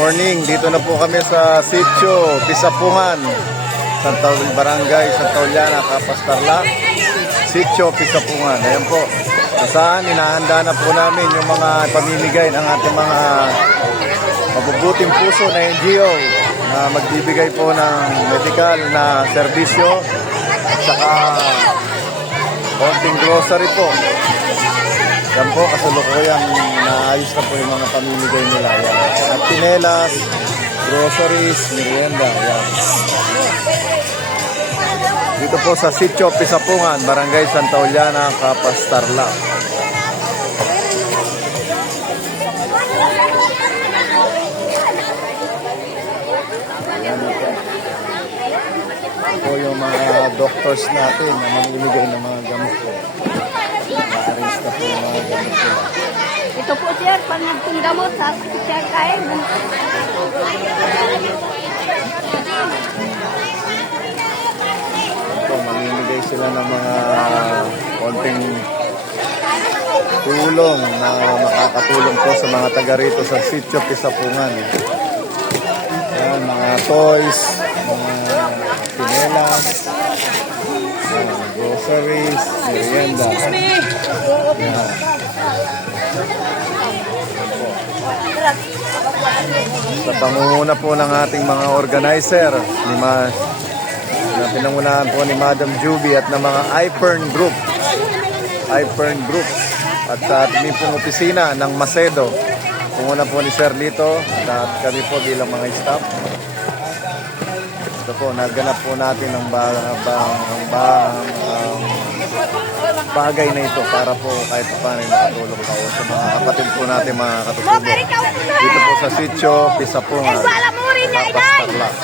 morning, dito na po kami sa Sitio Pisapungan, Barangay Santa Juliana, Capas Tarlac. Sitio Pisapungan, ayan po. Saan inahanda na po namin yung mga pamimigay ng ating mga mabubuting puso na NGO na magbibigay po ng medical na serbisyo at saka konting grocery po. Yan po, kasalukuyang naayos na po yung mga pamimigay nila. Yan. At pinelas, groceries, merienda. Yan. Dito po sa Sitio Pisapungan, Barangay Santa Juliana, Capas Tarlac. Ayan na po. Ito yung mga doctors natin na mamimigay ng mga gamot po. Na-arrange na po yung mga gamot nila. Ito po sir, pag nagtunggamot sa sir kain. Ito, mamimigay sila ng mga konting tulong na makakatulong po sa mga taga rito sa Sitio Pisapungan. Ayan, mga toys, mga pinelas, groceries, merienda. Ayan. Sa pangunguna po ng ating mga organizer, na pinangunahan po ni Madam Juby at ng mga iPern Group. At sa ating pong opisina ng Macedo. Pumuna po ni Sir Lito at kami po bilang mga staff. Ito po, naganap po natin ang bagay na ito para po kahit paano makatulong po sa mga kapatid po natin, mga katutubo. Dito po sa Sitio Pisapungan, Capas Tarlac.